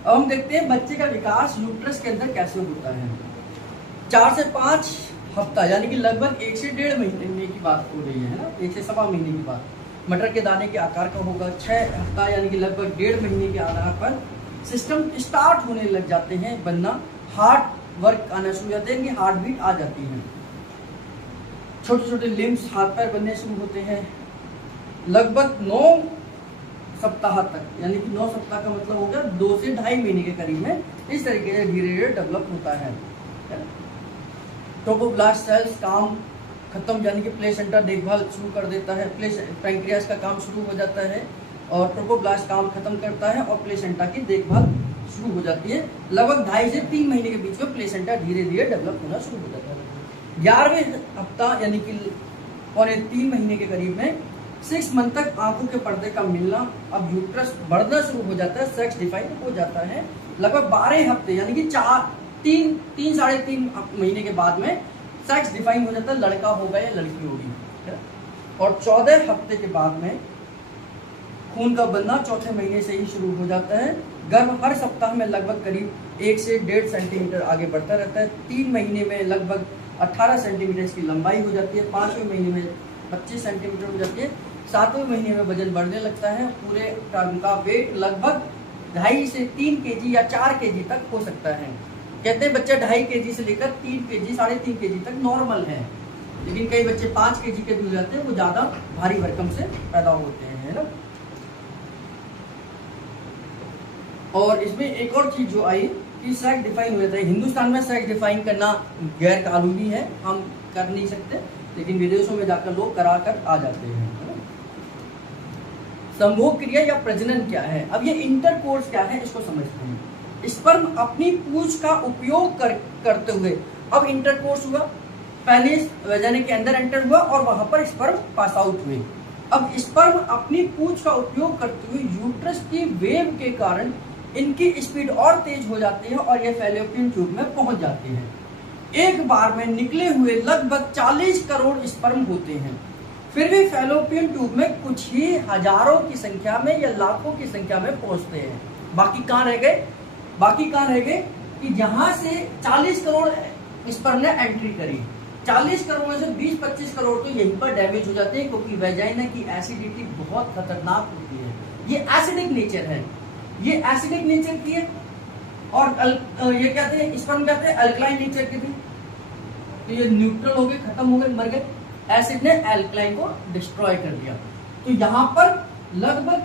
अब हम देखते हैं बच्चे का विकास यूट्रस के अंदर कैसे होता है। 4 से 5 हफ्ता यानी कि लगभग 1 से 1.5 महीने की बात हो रही है ना, 1 से सवा महीने की बात। मटर के दाने के आकार का होगा। 6 हफ्ता यानी कि लगभग 1.5 महीने के आधार पर सिस्टम स्टार्ट होने लग जाते हैं बनना, हार्ट वर्क आना शुरू हो जाते हैं, हार्ट बीट आ जाती है। छोटे छोटे लिम्स हाथ पैर बनने शुरू होते हैं। लगभग 9 सप्ताह तक, यानी कि 9 सप्ताह का मतलब हो गया 2 से 2.5 महीने के करीब में इस तरीके से धीरे धीरे डेवलप होता है। ट्रोपोब्लास्ट सेल्स काम खत्म, यानी कि प्लेसेंटा देखभाल शुरू कर देता है। पैंक्रियास का काम शुरू हो जाता है और ट्रोपोब्लास्ट काम खत्म करता है और प्लेसेंटा की देखभाल शुरू हो जाती है। लगभग 2.5 से 3 महीने के बीच में प्लेसेंटा धीरे धीरे डेवलप होना शुरू हो जाता है। 11वें हफ्ता यानी कि 2.25 महीने के करीब में 6 मंथ तक आंखों के पर्दे का मिलना, अब यूट्रस बढ़ना शुरू हो जाता है, सेक्स डिफाइन हो जाता है। लगभग 12 हफ्ते यानी कि 3 साढ़े 3 महीने के बाद में सेक्स डिफाइन हो जाता है, लड़का होगा या लड़की होगी। और 14 हफ्ते के बाद में खून का बनना चौथे महीने से ही शुरू हो जाता है। गर्भ हर सप्ताह में लगभग करीब 1 से 1.5 सेंटीमीटर आगे बढ़ता रहता है। 3 महीने में लगभग 18 सेंटीमीटर इसकी लंबाई हो जाती है। 5वें महीने में 25 सेंटीमीटर हो जाती है। 7वें महीने में वजन बढ़ने लगता है। पूरे टर्म का वेट लगभग 2.5 से 3 केजी या 4 केजी तक हो सकता है। कहते हैं बच्चा 2.5 केजी से लेकर 3 केजी 3.5 केजी तक नॉर्मल है, लेकिन कई बच्चे 5 केजी के भी हो जाते हैं, वो ज्यादा भारी भरकम से पैदा होते हैं, है ना। और इसमें एक और चीज जो आई कि सेक्स डिफाइन हो जाता है। हिंदुस्तान में सेक्स डिफाइन करना गैर कानूनी है, हम कर नहीं सकते, लेकिन विदेशों में जाकर लोग करा कर आ जाते हैं। संभोग क्रिया या प्रजनन क्या है? अब ये इंटरकोर्स क्या है इसको समझते हैं। स्पर्म अपनी पूंछ का उपयोग करते हुए, अब इंटरकोर्स हुआ, पेनिस वजाइना के अंदर एंटर हुआ और वहां पर स्पर्म पास आउट हुए। अब स्पर्म अपनी पूंछ का उपयोग करते हुए यूट्रस की वेव के कारण इनकी स्पीड और तेज हो जाती है और ये फैलोपियन ट्यूब में पहुंच जाते हैं। एक बार में निकले हुए लगभग 40 करोड़ स्पर्म होते हैं। फिर भी फैलोपियन ट्यूब में कुछ ही हजारों की संख्या में या लाखों की संख्या में पहुंचते हैं। बाकी कहाँ रह गए? कि जहां से 40 करोड़ स्पर्म ने एंट्री करी, 40 करोड़ में से 20-25 करोड़ तो यहीं पर डैमेज हो जाते हैं, क्योंकि वेजाइना की एसिडिटी बहुत खतरनाक होती है। ये एसिडिक नेचर है, ये एसिडिक नेचर की है। और ये कहते हैं स्पर्म कहते हैं अल्कलाइन नेचर के थे, तो ये न्यूट्रल हो गए, खत्म हो गए, मर गए। एसिड ने एल्कलाइन को डिस्ट्रॉय कर दिया। तो यहाँ पर लगभग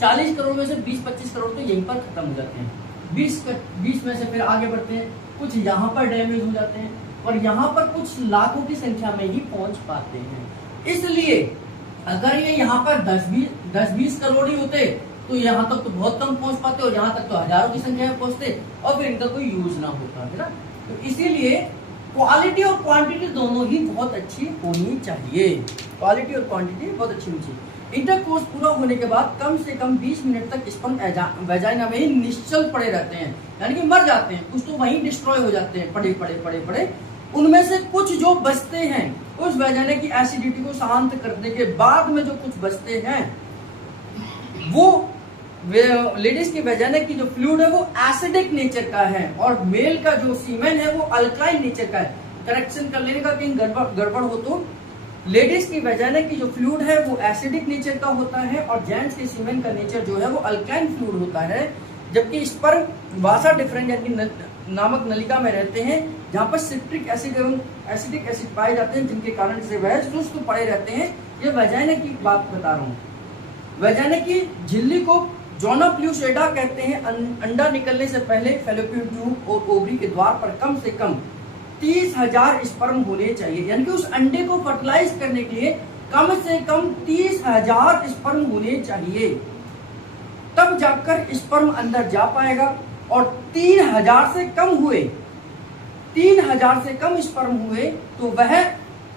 40 करोड़ में से 20-25 करोड़ तो यहीं पर खत्म हो जाते हैं। 20 में से फिर आगे बढ़ते हैं, कुछ यहाँ पर डैमेज हो जाते हैं और यहाँ पर कुछ लाखों की संख्या में ही पहुंच पाते हैं। इसलिए अगर ये यहाँ पर 10-20 करोड़ ही होते तो यहाँ तक तो बहुत कम पहुंच पाते और यहाँ तक तो हजारों की संख्या में पहुंचते और फिर इनका कोई यूज ना होता, है ना। तो इसीलिए क्वालिटी और क्वांटिटी दोनों ही बहुत अच्छी होनी चाहिए। क्वालिटी और क्वांटिटी बहुत अच्छी होनी चाहिए। इंटरकोर्स पूरा होने के बाद कम से कम 20 मिनट तक स्पर्म वेजाइना में ही निश्चल पड़े रहते हैं, यानी कि मर जाते हैं। कुछ तो वहीं डिस्ट्रॉय हो जाते हैं, पड़े। उनमें से कुछ जो बचते हैं, उस वेजाइना की एसिडिटी को शांत करने के बाद में जो कुछ बचते हैं, वो लेडीज की वेजाइना की जो फ्लूइड है वो एसिडिक नेचर का है और मेल का जो सीमेन है वो अल्कलाइन नेचर का है। करेक्शन कर लेने का कहीं गड़बड़ हो तो लेडीज की वेजाइना की जो फ्लूइड है वो एसिडिक नेचर का होता है और जेंट्स के सीमेन का नेचर जो है वो अल्कलाइन फ्लूइड होता है। जबकि स्पर्म वासा डिफरेंट यानी नामक नलिका में रहते हैं, जहाँ पर सिट्रिक एसिड एवं एसिडिक एसिड पाए जाते हैं, जिनके कारण से वह सुस्त पड़े रहते हैं। ये वेजाइना की बात बता रहा हूँ। वेजाइना की झिल्ली को जोना प्लूसेडा कहते हैं। अंडा निकलने से पहले फैलोपियन ट्यूब और ओवरी के द्वार पर कम से कम 30,000 स्पर्म होने चाहिए, यानी कि उस अंडे को फर्टिलाइज करने के लिए कम से कम 30,000 स्पर्म होने चाहिए, तब जाकर स्पर्म अंदर जा पाएगा। और 3,000 से कम हुए, 3,000 से कम स्पर्म हुए तो वह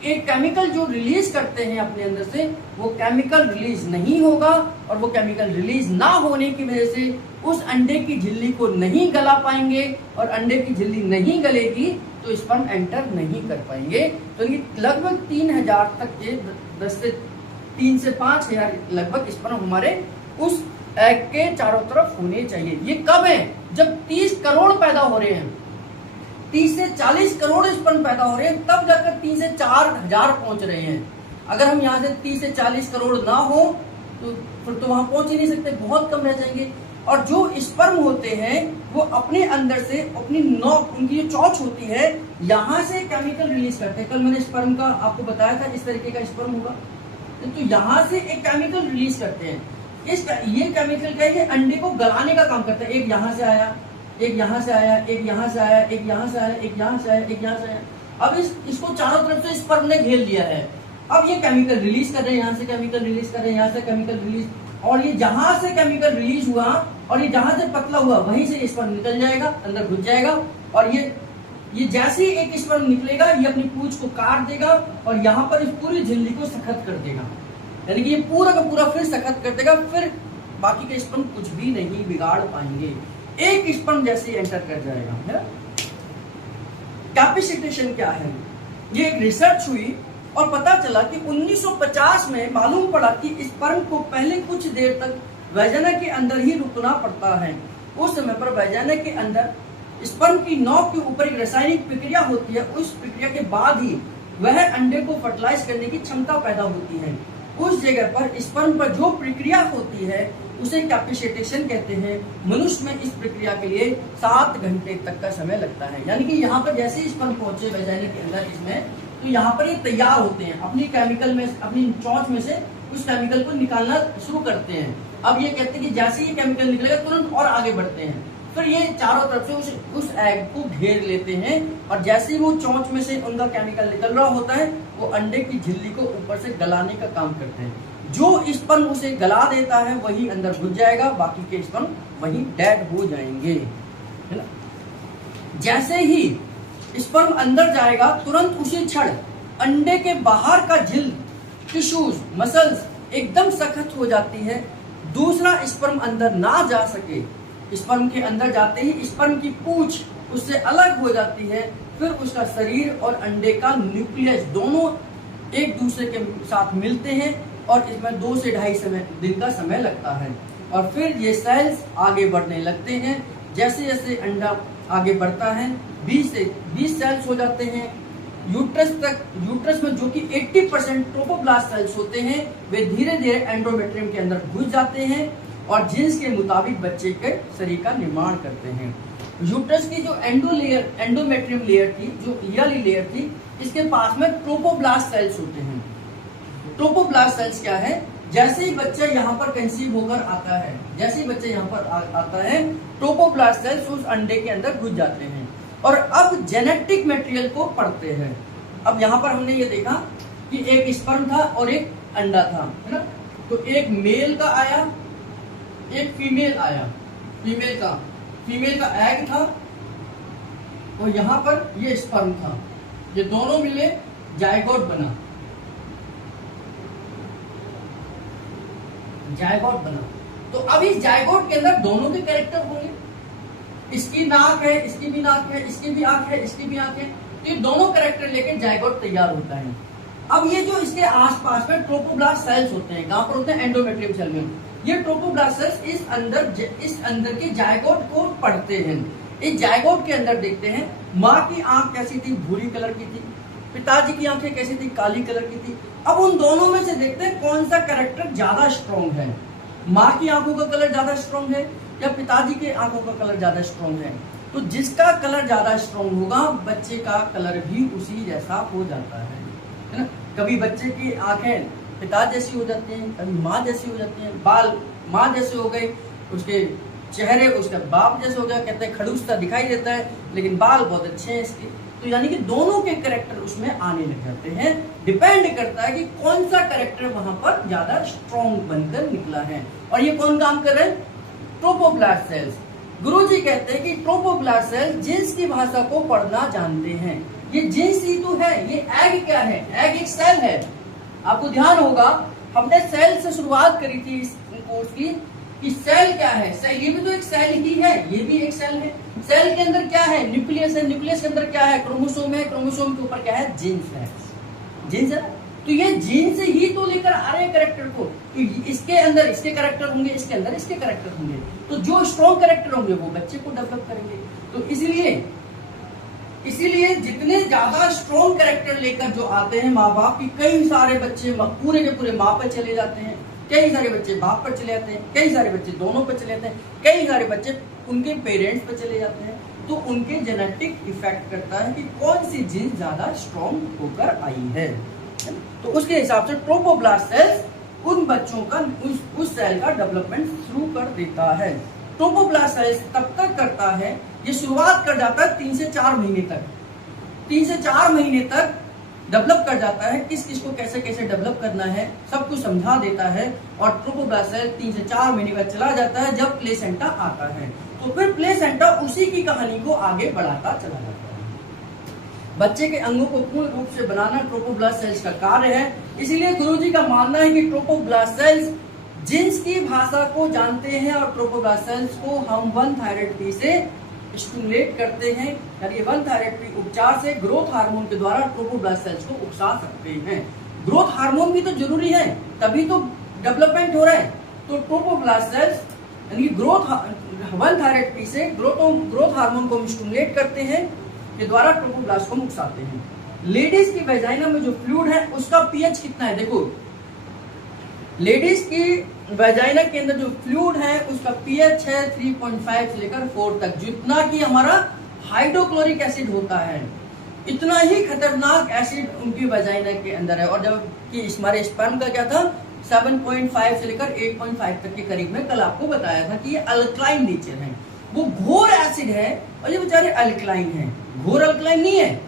एक केमिकल जो रिलीज करते हैं अपने अंदर से, वो केमिकल रिलीज नहीं होगा और वो केमिकल रिलीज ना होने की वजह से उस अंडे की झिल्ली को नहीं गला पाएंगे और अंडे की झिल्ली नहीं गलेगी तो स्पर्म एंटर नहीं कर पाएंगे। तो लगभग 3,000 तक के 3 से 5,000 लगभग स्पर्म हमारे उस एग के चारों तरफ होने चाहिए। ये कब है? जब 30 करोड़ पैदा हो रहे हैं, 30 से 40 करोड़ स्पर्म पैदा हो रहे हैं, तब जाकर 3 से 4,000 पहुंच रहे हैं। अगर हम यहाँ से 30 से 40 करोड़ ना हो तो फिर तो वहां पहुंच ही नहीं सकते, बहुत कम रह जाएंगे। और जो स्पर्म होते हैं वो अपने अंदर से अपनी नोक, उनकी जो चोंच होती है, यहाँ से केमिकल रिलीज करते हैं। कल मैंने स्पर्म का आपको बताया था, इस तरीके का स्पर्म होगा, तो यहाँ से एक केमिकल रिलीज करते हैं। ये केमिकल क्या है? अंडे को गलाने का काम करता है। एक यहाँ से आया, एक यहाँ से आया, एक यहाँ से आया, एक यहाँ से आया, एक यहाँ से आया, एक यहाँ से आया। अब इसको चारों तरफ से स्पर्म ने घेर लिया है। अब ये केमिकल रिलीज कर रहे हैं, यहाँ से केमिकल रिलीज कर रहे हैं, यहाँ से केमिकल रिलीज, और ये जहां से केमिकल रिलीज हुआ और ये जहां से पतला हुआ वहीं से स्पर्म निकल जाएगा, अंदर घुस जाएगा। और ये जैसे ही एक स्पर्म निकलेगा ये अपनी पूंछ को काट देगा और यहाँ पर इस पूरी झिल्ली को सख्त कर देगा, यानी कि ये पूरा का पूरा फिर सख्त कर देगा। फिर बाकी के स्पर्म कुछ भी नहीं बिगाड़ पाएंगे, एक स्पर्म जैसे ही एंटर कर जाएगा। कैपेसिटेशन क्या है? ये एक रिसर्च हुई और पता चला कि 1950 में मालूम पड़ा कि स्पर्म को पहले कुछ देर तक वैजाना के अंदर ही रुकना पड़ता है। उस समय पर वैजाना के अंदर स्पर्म की नोक के ऊपर एक रासायनिक प्रक्रिया होती है। उस प्रक्रिया के बाद ही वह अंडे को फर्टिलाइज करने की क्षमता पैदा होती है। उस जगह पर स्पर्म पर जो प्रक्रिया होती है उसे कैपेसिटेशन कहते हैं। मनुष्य में इस प्रक्रिया के लिए 7 घंटे तक का समय लगता है। यानी कि यहाँ पर जैसे ही स्पर्म पहुंचे वैजाना के अंदर इसमें, तो यहाँ पर ये तैयार होते हैं, अपनी केमिकल में, अपनी चोंच में से उस केमिकल को निकालना शुरू करते हैं। अब ये कहते हैं कि जैसे ही केमिकल निकलेगा तुरंत और आगे बढ़ते हैं। फिर ये चारों तरफ से उस एग को घेर लेते हैं और जैसे ही वो चोंच में से उनका केमिकल निकल रहा होता है वो अंडे की झिल्ली को ऊपर से गलाने का काम करते हैं। जो स्पर्म उसे गला देता है वही अंदर घुस जाएगा, बाकी के स्पर्म वही डेड हो जाएंगे, है ना। जैसे ही स्पर्म अंदर जाएगा तुरंत उसी क्षण अंडे के बाहर का झिल्ली, टिश्यूज, मसल्स एकदम सख्त हो जाती है। दूसरा स्पर्म अंदर ना जा सके, स्पर्म के अंदर जाते ही स्पर्म की पूंछ उससे अलग हो जाती है। फिर उसका शरीर और अंडे का न्यूक्लियस दोनों एक दूसरे के साथ मिलते हैं और इसमें 2 से 2.5 दिन का समय लगता है। और फिर ये सेल्स आगे बढ़ने लगते हैं। जैसे जैसे अंडा आगे बढ़ता है 20 से 20 सेल्स हो जाते हैं यूट्रस तक। यूट्रस में जो कि 80% ट्रोपोब्लास्ट सेल्स होते हैं वे धीरे धीरे एंडोमेट्रियम के अंदर घुस जाते हैं और जीन्स के मुताबिक बच्चे के शरीर का निर्माण करते हैं। यूट्रस की जो एंडोमेट्रियम लेयर थी, जो ईयरली लेयर थी, इसके पास में ट्रोपोब्लास्ट सेल्स होते हैं। ट्रोपोब्लास्ट सेल्स क्या है? जैसे ही बच्चा यहाँ पर कंसीव होकर आता है, जैसे ही बच्चा यहाँ पर आता है, ट्रोपोब्लास्ट सेल्स उस अंडे के अंदर घुस जाते हैं और अब जेनेटिक मटेरियल को पढ़ते हैं। अब यहाँ पर हमने ये देखा कि एक स्पर्म था और एक अंडा था, है ना। तो एक मेल का आया, एक फीमेल आया, फीमेल का एग था और यहाँ पर ये स्पर्म था। ये दोनों मिले जायगोट बना, जायगोट बना। तो अब इस जायगोट के अंदर दोनों के कैरेक्टर होंगे। इसकी नाक है, इसकी भी नाक है, इसकी भी आंख है, इसकी भी आंख है। तो ये दोनों कैरेक्टर लेके जायगोट तैयार होता है। अब ये जो इसके आसपास में ट्रोपोब्लास्ट सेल्स होते हैं, कहां पर होते हैं? एंडोमेट्रियम सेल में। ये ट्रोपोब्लास्ट सेल्स इस अंदर के जायगोट को पढ़ते हैं। इस जायगोट के अंदर देखते हैं माँ की आंख कैसी थी? भूरी कलर की थी। पिताजी की आंखें कैसी थी? काली कलर की थी। अब उन दोनों में से देखते हैं कौन सा कैरेक्टर ज्यादा स्ट्रॉन्ग है। माँ की आंखों का कलर ज्यादा स्ट्रॉन्ग है या पिताजी के आंखों का कलर ज्यादा स्ट्रॉन्ग है? तो जिसका कलर ज्यादा स्ट्रॉन्ग होगा बच्चे का कलर भी उसी जैसा हो जाता है ना। कभी बच्चे की आंखें पिता जैसी हो जाती हैं, कभी माँ जैसी हो जाती हैं, बाल माँ जैसे हो गए, उसके चेहरे उसका बाप जैसे हो गया, कहते हैं खड़ूसता दिखाई देता है लेकिन बाल बहुत अच्छे हैं इसके। तो यानी कि दोनों के कैरेक्टर उसमें आने लग जाते हैं। डिपेंड करता है कि कौन सा कैरेक्टर वहां पर ज्यादा स्ट्रॉन्ग बनकर निकला है। और ये कौन काम कर रहे हैं? Trophoblast sales. गुरुजी कहते हैं कि ट्रोपोब्लास्ट सेल्स जीन्स की भाषा को पढ़ना जानते हैं। ये जीन्स ही तो है। ये एग क्या है? एग एक सेल है। आपको ध्यान होगा हमने सेल से शुरुआत करी थी इस कोर्स की कि सेल क्या है? सेल, ये भी तो एक सेल ही है, ये भी एक सेल है। सेल के अंदर क्या है? न्यूक्लियस है। न्यूक्लियस के अंदर क्या है? क्रोमोसोम है। क्रोमोसोम के ऊपर क्या है? जीन्स है। जीन्स है। तो ये जीन से ही तो लेकर आ रहे हैं कैरेक्टर को, तो इसके अंदर इसके कैरेक्टर होंगे, इसके अंदर इसके कैरेक्टर होंगे, तो जो स्ट्रॉन्ग कैरेक्टर होंगे वो बच्चे को डेवलप करेंगे। तो इसीलिए जितने ज्यादा स्ट्रॉन्ग कैरेक्टर लेकर जो आते हैं माँ बाप की, कई सारे बच्चे पूरे के पूरे माँ पर चले जाते हैं, कई सारे बच्चे बाप पर चले जाते हैं, कई सारे बच्चे दोनों पर चले जाते हैं, कई सारे बच्चे उनके पेरेंट्स पर चले जाते हैं। तो उनके जेनेटिक इफेक्ट करता है कि कौन सी जीन ज्यादा स्ट्रॉन्ग होकर आई है। तो उसके हिसाब से ट्रोपोब्लास्ट सेल्स उन बच्चों का उस सेल का डेवलपमेंट शुरू कर देता है। ट्रोपोब्लास्ट सेल्स तब तक करता है, ये शुरुआत कर जाता है 3 से 4 महीने तक, 3 से 4 महीने तक डेवलप कर जाता है, किस किस को कैसे कैसे डेवलप करना है सब कुछ समझा देता है। और ट्रोपोब्लास्ट सेल 3 से 4 महीने बाद चला जाता है जब प्लेसेंटा आता है, तो फिर प्लेसेंटा उसी की कहानी को आगे बढ़ाता चला जाता है। बच्चे के अंगों को पूर्ण रूप से बनाना ट्रोपोब्लास्ट सेल्स का कार्य है। इसीलिए गुरुजी का मानना है कि ट्रोपोब्लास्ट सेल्स जीन्स की भाषा को जानते हैं और ट्रोपोब्लास्ट सेल्स को हम 1-थायराइड से स्टिमुलेट करते हैं, यानी 1-थायराइड उपचार से ग्रोथ हार्मोन के द्वारा ट्रोपोब्लास्ट सेल्स को उकसा सकते हैं। ग्रोथ हार्मोन भी तो जरूरी है, तभी तो डेवलपमेंट हो रहा है। तो ट्रोपोब्लास्ट सेल्स यानी ग्रोथ 1-थायराइड से ग्रोथ हार्मोन को स्टिमुलेट करते हैं के द्वारा ट्रोपोब्लास्ट को उकसाते हैं। लेडीज की वेजाइना में जो फ्लूइड है उसका पीएच कितना है, देखो लेडीज की वेजाइना के अंदर जो फ्लूइड है उसका पीएच है 3.5 से लेकर 4 तक। जितना कि हमारा हाइड्रोक्लोरिक एसिड होता है इतना ही खतरनाक एसिड उनकी वेजाइना के अंदर है। और जब कि हमारे स्पर्म का क्या था 7.5 से लेकर 8.5 तक के करीब में कल आपको बताया था कि ये अल्कलाइन नेचर है, वो घोर एसिड है और ये बेचारे अल्कलाइन है। घोर अल्कलाइन नहीं है,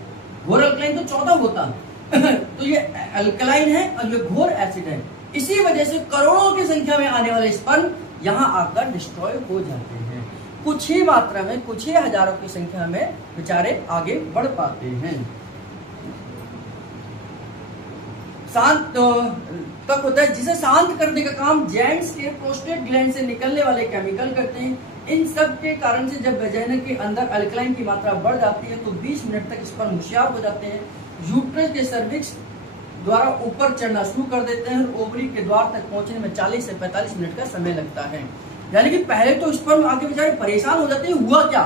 घोर अल्कलाइन तो 14 होता तो ये अल्कलाइन है और ये घोर एसिड है। इसी वजह से करोड़ों की संख्या में आने वाले स्पर्म यहाँ आकर डिस्ट्रॉय हो जाते हैं। कुछ ही मात्रा में, कुछ ही हजारों की संख्या में बेचारे आगे बढ़ पाते हैं। शांत तक होता है, जिसे शांत करने का काम जेंट्स के प्रोस्टेट ग्लैंड से निकलने वाले केमिकल करते हैं। इन सब के कारण से जब वेजाइना के अंदर अल्कलाइन की मात्रा बढ़ जाती है तो 20 मिनट तक स्पर्म होशियार हो जाते हैं, यूट्रस के सर्विक्स द्वारा ऊपर चढ़ना शुरू कर देते हैं और ओवरी के द्वार तक पहुंचने में 40 से 45 मिनट का समय लगता है। यानी कि पहले तो स्पर्म आके बेचारे परेशान हो जाते हैं, हुआ क्या,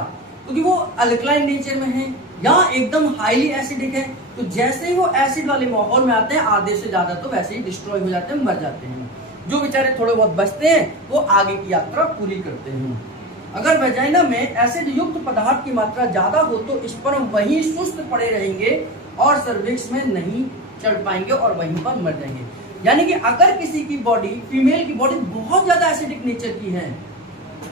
क्योंकि वो अल्कलाइन नेचर में है, यहाँ एकदम हाईली एसिडिक है। तो जैसे ही वो एसिड वाले माहौल में आते हैं आधे से ज्यादा तो वैसे ही डिस्ट्रॉय हो जाते हैं, मर जाते हैं। जो बेचारे थोड़े बहुत बचते हैं वो आगे की यात्रा पूरी करते हैं। अगर वेजाइना में एसिड युक्त पदार्थ की मात्रा ज्यादा हो तो स्पर्म वहीं सुस्त पड़े रहेंगे और सर्विक्स में नहीं चढ़ पाएंगे और वहीं पर मर जाएंगे। यानी कि अगर किसी की बॉडी, फीमेल की बॉडी बहुत ज्यादा एसिडिक नेचर की है,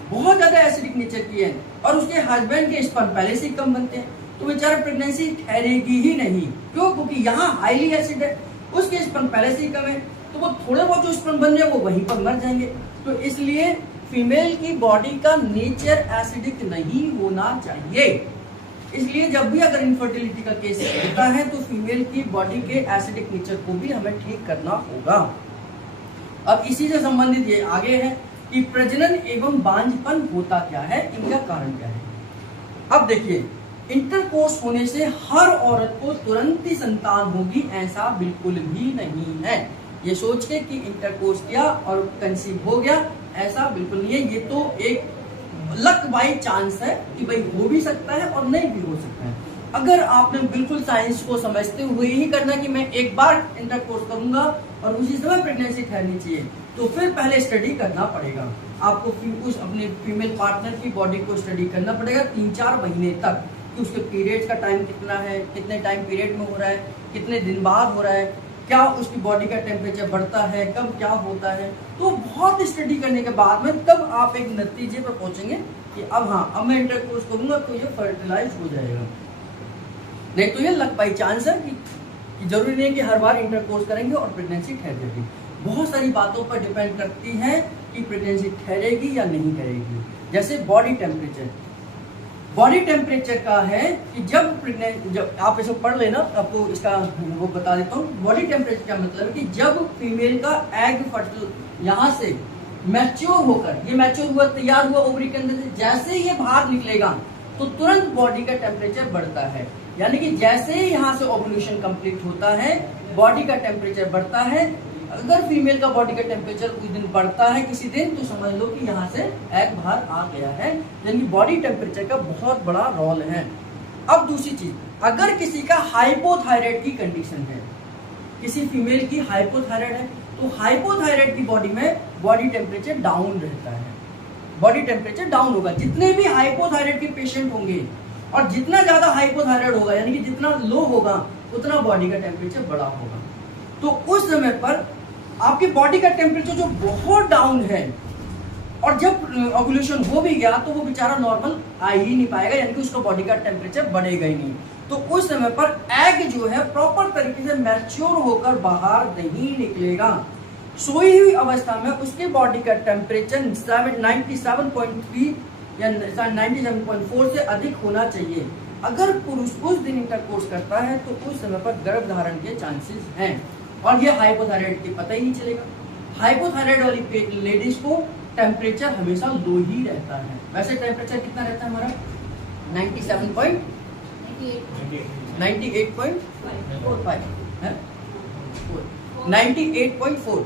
बहुत ज्यादा एसिडिक नेचर की है और उसके हस्बैंड के स्पर्म पहले से कम बनते हैं तो बेचारा प्रेगनेंसी ठहरेगी ही नहीं। क्यों? क्योंकि यहाँ हाईली एसिड है, उसके स्पर्म पहले से ही कम है, तो वो थोड़े बहुत जो स्पर्म बन रहे वो वहीं पर मर जाएंगे। तो इसलिए फीमेल की बॉडी का नेचर एसिडिक नहीं होना चाहिए। इसलिए जब भी अगर इनफर्टिलिटी का केस होता है तो फीमेल की बॉडी के एसिडिक नेचर को भी हमें ठीक करना होगा। अब इसी से संबंधित ये आगे है कि प्रजनन एवं बांझपन होता क्या है, इनका कारण क्या है। अब देखिए, इंटरकोर्स होने से हर औरत को तुरंत ही संतान होगी ऐसा बिल्कुल भी नहीं है। ये सोच के कि इंटरकोर्स किया और कंसीव हो गया ऐसा बिल्कुल नहीं है। ये तो एक लक बाई चांस है कि भाई हो भी सकता है और नहीं भी हो सकता है। अगर आपने बिल्कुल साइंस को समझते हुए ही करना कि मैं एक बार इंटरकोर्स करूंगा और उसी समय प्रेगनेंसी ठहरनी चाहिए, तो फिर पहले स्टडी करना पड़ेगा आपको। उस अपने फीमेल पार्टनर की बॉडी को स्टडी करना पड़ेगा 3-4 महीने तक कि उसके पीरियड्स का टाइम कितना है, कितने टाइम पीरियड में हो रहा है, कितने दिन बाद हो रहा है, क्या उसकी बॉडी का टेम्परेचर बढ़ता है, कब क्या होता है। तो बहुत स्टडी करने के बाद में तब आप एक नतीजे पर पहुंचेंगे कि अब हाँ, अब मैं इंटरकोर्स करूंगा तो ये फर्टिलाइज हो जाएगा। नहीं तो ये लक बाई चांस है कि जरूरी नहीं है कि हर बार इंटरकोर्स करेंगे और प्रेगनेंसी ठहर जाएगी। बहुत सारी बातों पर डिपेंड करती है कि प्रेगनेंसी ठहरेगी या नहीं ठहरेगी। जैसे बॉडी टेम्परेचर, बॉडी टेम्परेचर का है कि जब आप इसे पढ़ लेना, आपको इसका वो बता देता हूँ। बॉडी टेम्परेचर का मतलब कि जब फीमेल का एग फर्टिल यहाँ से मैच्योर होकर, ये मैच्योर हुआ, तैयार हुआ ओवरी के अंदर से, जैसे ये बाहर निकलेगा तो तुरंत बॉडी का टेम्परेचर बढ़ता है। यानी कि जैसे ही यहाँ से ओव्यूलेशन कंप्लीट होता है बॉडी का टेम्परेचर बढ़ता है। अगर फीमेल का बॉडी का टेम्परेचर कुछ दिन बढ़ता है किसी दिन, तो समझ लो कि यहाँ से एग बाहर आ गया है। यानी बॉडी टेम्परेचर का बहुत बड़ा रोल है। अब दूसरी चीज, अगर किसी का हाइपोथायराइड की कंडीशन है, किसी फीमेल की हाइपोथायराइड है, तो हाइपोथायराइड की बॉडी में बॉडी टेम्परेचर डाउन रहता है, बॉडी टेम्परेचर डाउन होगा। जितने भी हाइपोथायराइड के पेशेंट होंगे और जितना ज्यादा हाइपोथायराइड होगा यानी कि जितना लो होगा उतना बॉडी का टेम्परेचर बड़ा होगा। तो उस समय पर आपकी बॉडी का टेम्परेचर जो बहुत डाउन है और जब ओव्यूलेशन हो भी गया तो वो बेचारा नॉर्मल आ ही नहीं पाएगा, यानी कि उसका बॉडी का टेम्परेचर बढ़ेगा ही नहीं। तो उस समय पर एग जो है प्रॉपर तरीके से मैच्योर होकर बाहर नहीं निकलेगा। सोई हुई अवस्था में उसके बॉडी का टेम्परेचर 97.3 या 97.4 से अधिक होना चाहिए। अगर पुरुष उस दिन इंटरकोर्स करता है तो उस समय पर गर्भ धारण के चांसेस हैं, और ये हाइपोथायराइड की पता ही नहीं चलेगा। हाइपोथायराइड वाली लेडीज को टेम्परेचर हमेशा लो ही रहता है। वैसे टेम्परेचर कितना रहता है हमारा 98.45 है, 98.4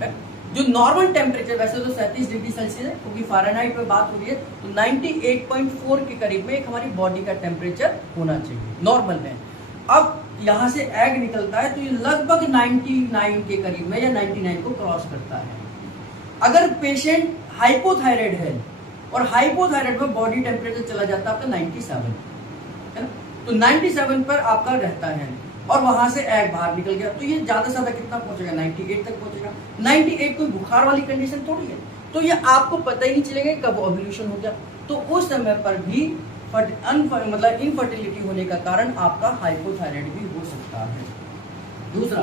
है। जो नॉर्मल टेम्परेचर वैसे तो 37 डिग्री सेल्सियस है, क्योंकि फ़ारेनहाइट में बात हो रही है, तो 98.4 के करीब में एक हमारी बॉडी का टेम्परेचर होना चाहिए, नॉर्मल है। अब यहाँ से एग निकलता है तो ये लगभग 99 के करीब में या 99 को क्रॉस करता है। अगर पेशेंट हाइपोथायराइड है और हाइपोथायराइड में बॉडी टेम्परेचर चला जाता है आपका 97 है ना, तो 97 पर आपका रहता है और वहां से एग बाहर निकल गया, तो ये ज्यादा से ज्यादा कितना पहुंचेगा 98 तक पहुंचेगा। 98 कोई बुखार वाली कंडीशन थोड़ी है, तो ये आपको पता ही नहीं चलेगा कब ओव्यूलेशन हो गया। तो उस समय पर भी मतलब इनफर्टिलिटी होने का कारण आपका हाइपोथायराइड भी हो सकता है। दूसरा,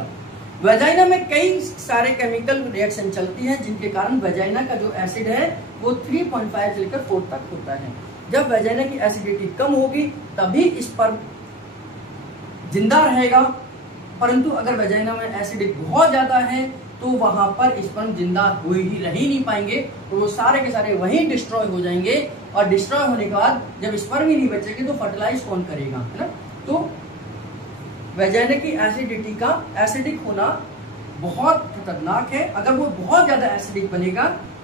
वेजाइना में कई सारे केमिकल रिएक्शन चलती है जिनके कारण वेजाइना का जो एसिड है वो 3.5 से लेकर 4 तक होता है। जब वेजाइना की एसिडिटी कम होगी तभी स्पर्म जिंदा रहेगा, परंतु अगर वेजाइना में एसिडिक बहुत ज्यादा है तो वहां पर स्पर्म जिंदा हो ही रह ही नहीं पाएंगे, तो वो सारे के सारे वहीं डिस्ट्रॉय हो जाएंगे, और डिस्ट्रॉय होने के बाद जब स्पर्म ही नहीं बचेगी तो फर्टिलाइज कौन करेगा, है ना। तो वेजाइना की एसिडिटी का एसिडिक होना बहुत खतरनाक है। अगर वो बहुत ज्यादा एसिडिक बनेगा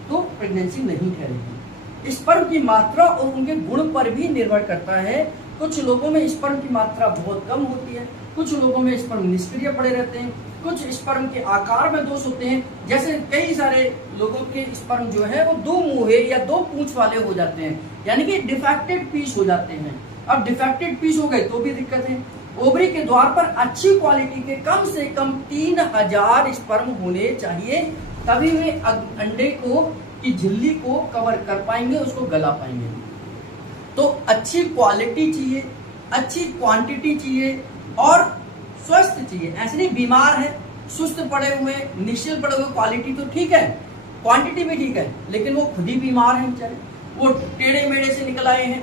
तो प्रेगनेंसी नहीं ठहरेगी। स्पर्म की मात्रा और उनके गुण पर भी निर्भर करता है। कुछ लोगों में स्पर्म की मात्रा बहुत कम होती है, कुछ लोगों में स्पर्म निष्क्रिय पड़े रहते हैं, कुछ स्पर्म के आकार में दोष होते हैं। जैसे कई सारे लोगों के स्पर्म जो है वो 2 मुंहे या 2 पूंछ वाले हो जाते हैं, यानी कि डिफेक्टेड पीस हो जाते हैं। अब डिफेक्टेड पीस हो गए तो भी दिक्कत है। ओवरी के द्वार पर अच्छी क्वालिटी के कम से कम 3000 स्पर्म होने चाहिए, तभी वे अंडे को की झिल्ली को कवर कर पाएंगे, उसको गला पाएंगे। तो अच्छी क्वालिटी चाहिए, अच्छी क्वांटिटी चाहिए और स्वस्थ चाहिए। ऐसे नहीं बीमार है, सुस्त पड़े हुए, निश्चल पड़े हुए, क्वालिटी तो ठीक है, क्वांटिटी भी ठीक है, लेकिन वो खुद ही बीमार हैं बेचारे। वो टेढ़े मेढ़े से निकल आए हैं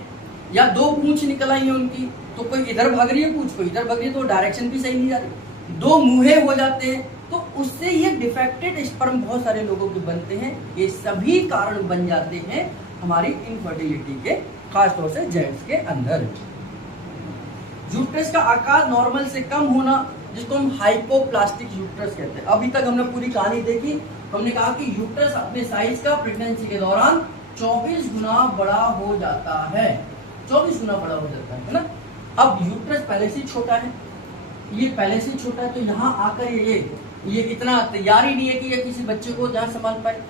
या 2 पूंछ निकल आई है उनकी, तो कोई इधर भाग रही है पूंछ, कोई इधर भाग रही है, तो डायरेक्शन भी सही नहीं जा रही। 2 मुंहे हो जाते हैं, तो उससे ये डिफेक्टेड स्पर्म बहुत सारे लोगों के बनते हैं। ये सभी कारण बन जाते हैं हमारी इनफर्टिलिटी के, खासतौर से जेंट्स के अंदर। यूट्रस का आकार नॉर्मल से कम होना, जिसको हम हाइपोप्लास्टिक यूट्रस कहते हैं। अभी तक हमने पूरी कहानी देखी, हमने कहा कि यूट्रस अपने साइज का प्रेगनेंसी के दौरान 24 गुना बड़ा हो जाता है, 24 गुना बड़ा हो जाता है ना। अब यूट्रस पहले से छोटा है, ये पहले से छोटा है, तो यहाँ आकर ये इतना तैयार ही नहीं है कि ये किसी बच्चे को जहाँ संभाल पाए।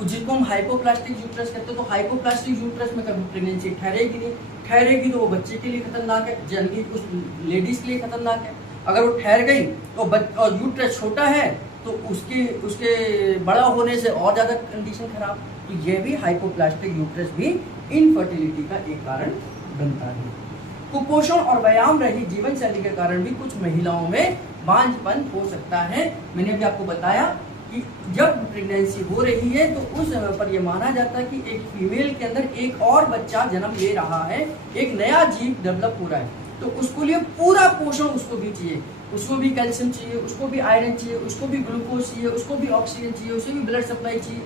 जिसको हम हाइपोप्लास्टिक यूट्रस कहते हैं, तो हाइपोप्लास्टिक यूट्रस में कभी प्रेगनेंसी ठहरेगी नहीं, ठहरेगी तो वो बच्चे के लिए खतरनाक है, यानी उस लेडीज के लिए खतरनाक है। अगर वो ठहर गई तो और यूट्रस छोटा है तो उसके बड़ा होने से और ज्यादा कंडीशन खराब। तो ये भी हाइपोप्लास्टिक यूट्रस भी इनफर्टिलिटी का एक कारण बनता है। कुपोषण और व्यायाम रहित जीवन शैली के कारण भी कुछ महिलाओं में बांझपन हो सकता है। मैंने अभी आपको बताया कि जब प्रेगनेंसी हो रही है तो उस समय पर यह माना जाता है कि एक फीमेल के अंदर एक और बच्चा जन्म ले रहा है, एक नया जीव डेवलप हो रहा है, तो उसको लिए पूरा पोषण उसको भी चाहिए, उसको भी कैल्शियम चाहिए, उसको भी आयरन चाहिए, उसको भी ग्लूकोज चाहिए, उसको भी ऑक्सीजन चाहिए, उसे भी ब्लड सप्लाई चाहिए।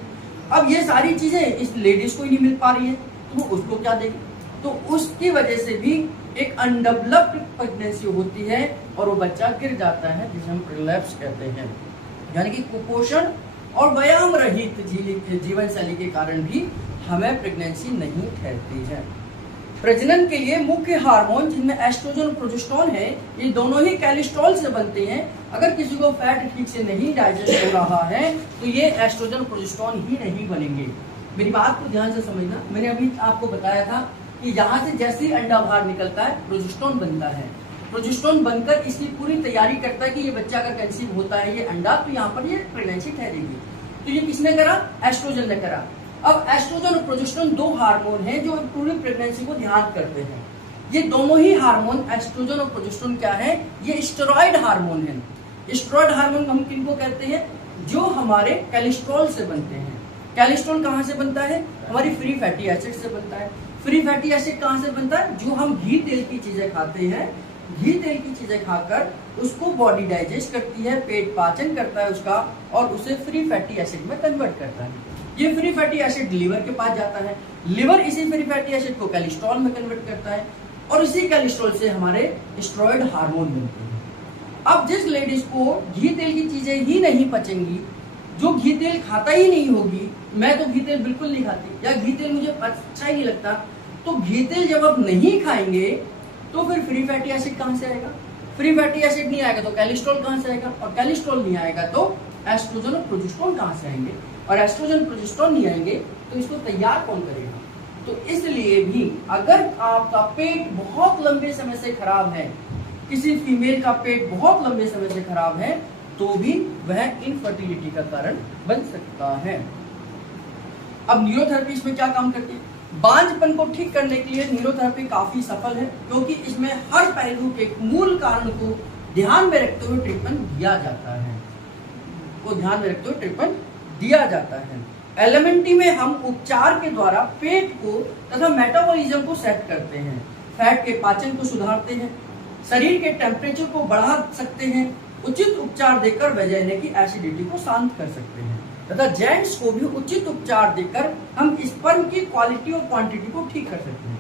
अब ये सारी चीजें इस लेडीज को ही नहीं मिल पा रही है, तो वो उसको क्या देगी। तो उसकी वजह से भी एक अनडेवलप्ड प्रेगनेंसी होती है और वो बच्चा गिर जाता है, जिसे हम प्रोलैप्स कहते हैं। यानी कि कुपोषण और व्यायाम रहित जीवन शैली के कारण भी हमें प्रेगनेंसी नहीं ठहरती है। प्रजनन के लिए मुख्य हार्मोन जिनमें एस्ट्रोजन और प्रोजेस्टेरोन है, ये दोनों ही कोलेस्ट्रॉल से बनते हैं। अगर किसी को फैट ठीक से नहीं डाइजेस्ट हो रहा है तो ये एस्ट्रोजन और प्रोजेस्टेरोन ही नहीं बनेंगे। मेरी बात को ध्यान से समझना, मैंने अभी आपको बताया था कि यहाँ से जैसे ही अंडा बाहर निकलता है प्रोजेस्टेरोन बनता है। प्रोजेस्टेरोन बनकर इसकी पूरी तैयारी करता है कि ये बच्चा अगर कंसीव होता है ये अंडा, तो यहाँ पर ये प्रेगनेंसी ठहरेगी। तो ये किसने करा? एस्ट्रोजन ने करा। अब एस्ट्रोजन और प्रोजेस्टेरोन दो हार्मोन हैं जो पूरी प्रेगनेंसी को ध्यान करते हैं। ये दोनों ही हार्मोन एस्ट्रोजन और प्रोजेस्टेरोन क्या है? ये स्टेरॉइड हार्मोन है। स्टेरॉइड हार्मोन हम किनको कहते हैं? जो हमारे कोलेस्ट्रॉल से बनते हैं। कोलेस्ट्रॉल कहाँ से बनता है? हमारी फ्री फैटी एसिड से बनता है। फ्री फैटी एसिड कहाँ से बनता है? जो हम घी तेल की चीजें खाते हैं, घी तेल की चीजें खाकर उसको बॉडी डाइजेस्ट करती है, पेट पाचन करता है उसका और उसे फ्री फैटी एसिड में कन्वर्ट करता है। ये फ्री फैटी एसिड लीवर के पास जाता है, लीवर इसी फ्री फैटी एसिड को कोलेस्ट्रॉल में कन्वर्ट करता है और इसी कोलेस्ट्रॉल से हमारे स्टेरॉइड हार्मोन बनते हैं। अब जिस लेडीज को घी तेल की चीजें ही नहीं पचेंगी, जो घी तेल खाता ही नहीं होगी, मैं तो घी तेल बिल्कुल नहीं खाती या घी तेल मुझे अच्छा ही नहीं लगता, तो घी तेल जब आप नहीं खाएंगे तो फिर फ्री फैटी एसिड कहां से आएगा? फ्री फैटी एसिड नहीं आएगा तो कोलेस्ट्रॉल कहां से आएगा? और कोलेस्ट्रॉल नहीं आएगा तो एस्ट्रोजन और प्रोजेस्टेरोन कहां से आएंगे? और एस्ट्रोजन प्रोजेस्टेरोन नहीं आएंगे तो इसको तैयार कौन करेगा? तो इसलिए भी अगर आपका पेट बहुत लंबे समय से खराब है, किसी फीमेल का पेट बहुत लंबे समय से खराब है, तो भी वह इनफर्टिलिटी का कारण बन सकता है। अब न्यूरोथेरेपी इसमें क्या काम करती है? बांझपन को ठीक करने के लिए न्यूरोथेरेपी काफी सफल है, क्योंकि इसमें हर पहलू के मूल कारण को ध्यान में रखते हुए ट्रीटमेंट दिया जाता है। एलिमेंट्री में हम उपचार के द्वारा पेट को तथा मेटाबॉलिज्म को सेट करते हैं, फैट के पाचन को सुधारते हैं, शरीर के टेम्परेचर को बढ़ा सकते हैं, उचित उपचार देकर वजाइना की एसिडिटी को शांत कर सकते हैं तथा जेंट्स को भी उचित उपचार देकर हम स्पर्म की क्वालिटी और क्वांटिटी को ठीक कर सकते हैं।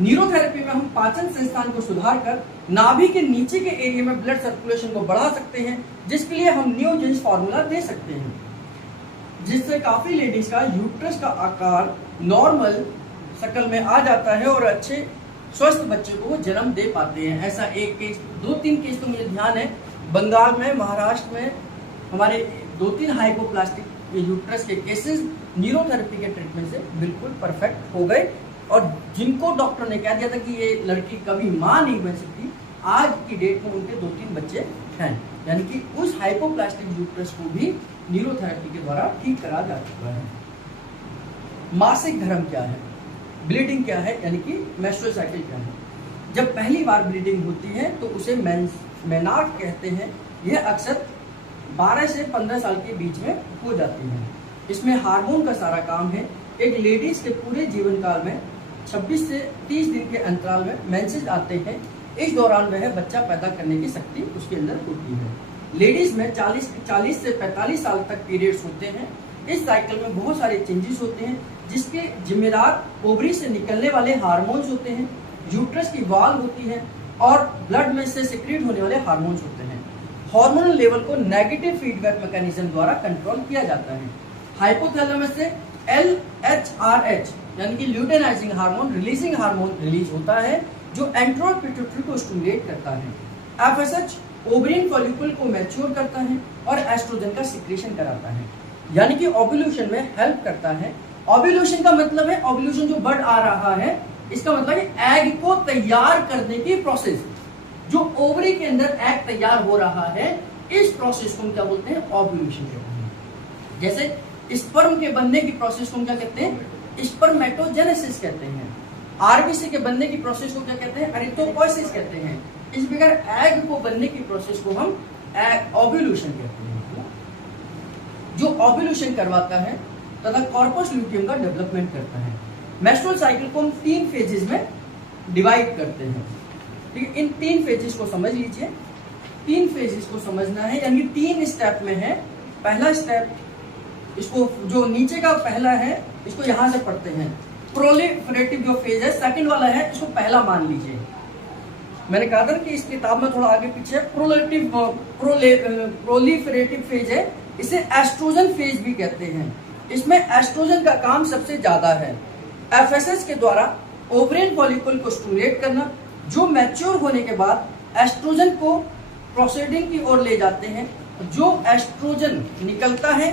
न्यूरोथेरेपी में हम पाचन संस्थान को सुधार कर नाभि के नीचे के एरिया में ब्लड सर्कुलेशन को बढ़ा सकते हैं, जिसके लिए हम नियोजेंस फार्मूला दे सकते हैं, जिससे काफी लेडीज का यूट्रस का आकार नॉर्मल शक्ल में आ जाता है और अच्छे स्वस्थ बच्चे को वो जन्म दे पाते हैं। ऐसा एक केस, 2-3 केस तो मुझे ध्यान है, बंगाल में, महाराष्ट्र में हमारे 2-3 हाइपोप्लास्टिक यूट्रस के केसेस न्यूरोथेरेपी के ट्रीटमेंट से बिल्कुल परफेक्ट हो गए और जिनको डॉक्टर ने कह दिया था कि ये लड़की कभी मां नहीं बन सकती, आज की डेट में उनके 2-3 बच्चे हैं। यानी कि उस हाइपोप्लास्टिक यूट्रस को भी न्यूरोथेरेपी के द्वारा ठीक करा जा चुका है। मासिक धर्म क्या है? ब्लीडिंग क्या है? यानी कि मेंस्ट्रुअल साइकिल क्या है? जब पहली बार ब्लीडिंग होती है तो उसे मेनार्क कहते हैं। यह अक्सर 12 से 15 साल के बीच में हो जाती है। इसमें हार्मोन का सारा काम है। एक लेडीज के पूरे जीवन काल में 26 से 30 दिन के अंतराल में मेंसेस आते हैं। इस दौरान वह बच्चा पैदा करने की शक्ति उसके अंदर होती है। लेडीज में 40 से 45 साल तक पीरियड्स होते हैं। इस साइकिल में बहुत सारे चेंजेस होते हैं, जिसके जिम्मेदार ओवरी से निकलने वाले हार्मोन्स होते हैं, यूट्रस की वॉल होती है और ब्लड में से सिक्रीट होने वाले हार्मोन्स होते हैं। हार्मोनल लेवल को नेगेटिव फीडबैक मैकेनिज्म द्वारा कंट्रोल किया जाता है। हाइपोथैलेमस से LHRH यानी कि luteinising hormone releasing hormone release होता है, जो एंट्रोल पिट्यूटरी को स्टिमुलेट करता है। FSH ओवरीन फॉलिकल को मैच्योर करता है और एस्ट्रोजन का सिक्रेशन कराता है, यानी कि ओव्यूलेशन में हेल्प करता है। ओव्यूलेशन का मतलब है, ओव्यूलेशन जो वर्ड आ रहा है इसका मतलब है एग को तैयार करने की प्रोसेस। जो ओवरी के अंदर एग तैयार हो रहा है, इस प्रोसेस को हम क्या बोलते हैं? ओव्यूलेशन कहते हैं। जैसे स्पर्म के बनने की प्रोसेस को हम क्या कहते हैं? स्पर्मेटोजेनेसिस कहते हैं। आरबीसी के बनने की प्रोसेस को क्या कहते हैं? एरिथ्रोपोइसिस कहते हैं। इस प्रकार एग को बनने की प्रोसेस को हम ओव्यूलेशन कहते हैं, जो ओव्यूलेशन करवाता है तथा कॉर्पस ल्यूटियम का डेवलपमेंट करता है। मेंस्ट्रुअल साइकिल को हम 3 फेजेस में डिवाइड करते हैं। ठीक है, इन 3 फेजेस को समझ लीजिए। 3 फेजेस को समझना है, यानी 3 स्टेप में है। पहला स्टेप, इसको जो नीचे का पहला है इसको यहां से पढ़ते हैं, प्रोलिफरेटिव जो फेज है सेकंड वाला है, इसको पहला मान लीजिए। मैंने कहा था कि इस किताब में थोड़ा आगे पीछे प्रोलिफरेटिव फेज है, इसे एस्ट्रोजन फेज भी कहते हैं। इसमें एस्ट्रोजन का काम सबसे ज्यादा है। एफएसएच के द्वारा ओवरियन फॉलिकल को स्टिमुलेट करना, जो मैच्योर होने के बाद एस्ट्रोजन को प्रोसीडिंग की ओर ले जाते हैं। जो एस्ट्रोजन निकलता है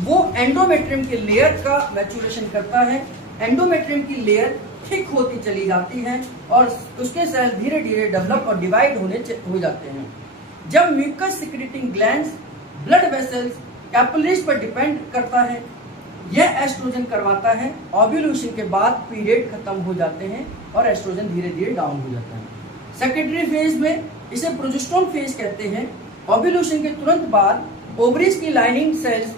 वो एंडोमेट्रियम के लेयर का मैच्योरेशन करता है। एंडोमेट्रियम की लेयर थिक होती चली जाती है और उसके सेल धीरे धीरे डेवलप और डिवाइड हो जाते हैं। जब mucus secreting glands, blood vessels, capillaries पर डिपेंड करता है, यह एस्ट्रोजन करवाता है। ओव्यूलेशन के बाद पीरियड खत्म हो जाते हैं और एस्ट्रोजन धीरे धीरे डाउन हो जाता है। सेकेंडरी फेज में इसे प्रोजेस्टेरोन फेज कहते हैं। ओव्यूलेशन के तुरंत बाद ओवरीज की लाइनिंग सेल्स